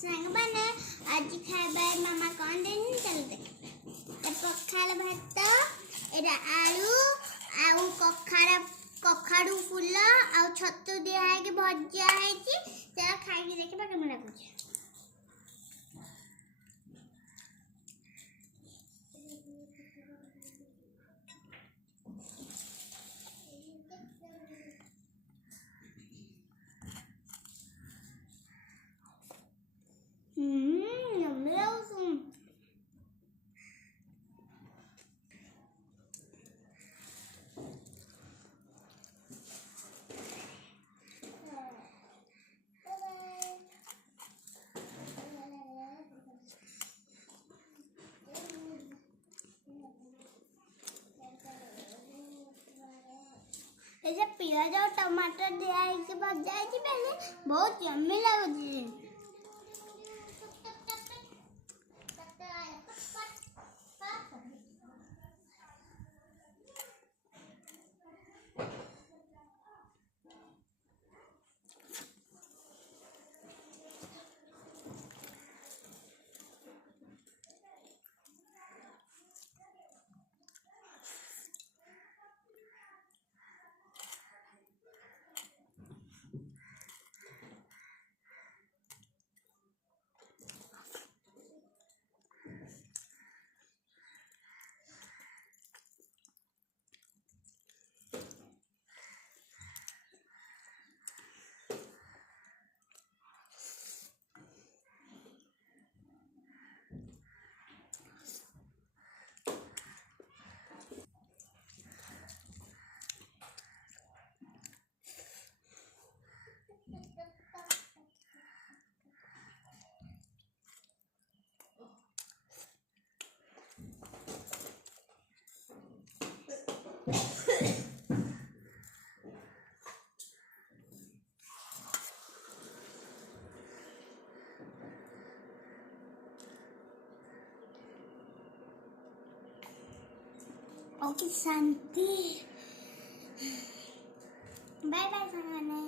ସାଙ୍ଗମାନେ ଆଜି ଖାଇବା ମାମା କ'ଣ ଦେଇନି ଚାଲ ଦେଖ। ପଖାଳ ଭାତ, ଏଇଟା ଆଳୁ ଆଉ କଖାରୁ ଫୁଲ ଆଉ ଛତୁ ଦିଆ ହେଇକି ଭଜା ହେଇଛି। ଚାଲ ଖାଇକି ଦେଖିବା କେମିତି ଲାଗୁଛି। Yummy awesome. ऐसे प्याज और टमाटर दिया है कि भजा है जी पहले बहुत यम्मी लगी। ओके शांति। Bye bye संगने।